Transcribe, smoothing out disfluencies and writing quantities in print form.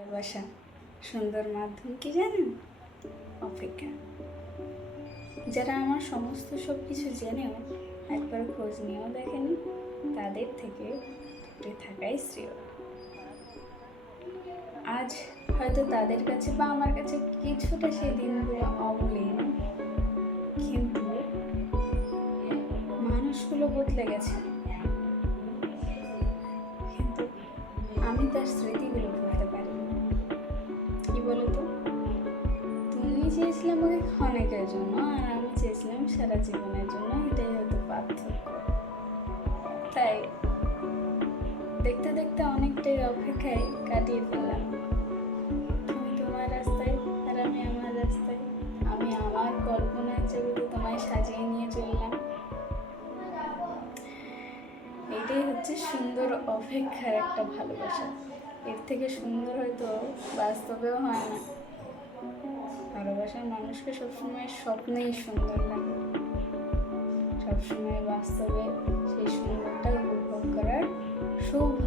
ভালোবাসা সুন্দর মাধ্যম কি জানেন? অপেক্ষা। যারা আমার সমস্ত সব কিছু জেনেও একবার খোঁজ নিয়েও দেখেনি, তাদের থেকে দূরে থাকাই শ্রেয়। আজ হয়তো তাদের কাছে বা আমার কাছে কিছুটা সেই দিনগুলো অমলিন, কিন্তু মানুষগুলো বদলে গেছে, কিন্তু আমি তার স্মৃতিগুলো ভুলতে পারিনি। কি বলতো, তুমি চেয়েছিলে আমাকে ক্ষণিকের জন্য, আর আমি চেয়েছিলাম সারা জীবনের জন্য। এটাই হয়তো পার্থক্য। তাই দেখতে দেখতে অনেকটাই অপেক্ষায় কাটিয়ে ফেললাম। তুমি তোমার রাস্তায় আর আমি আমার রাস্তায়। আমি আমার কল্পনার জগতে তোমায় সাজিয়ে নিয়ে চললাম। এটাই হচ্ছে সুন্দর অপেক্ষার একটা ভালোবাসা। এর থেকে সুন্দর হয়তো বাস্তবেও হয় না। ভালোবাসার মানুষকে সবসময় স্বপ্নেই সুন্দর লাগে, সবসময় বাস্তবে সেই সুন্দরটা উপভোগ করার সৌভাগ্য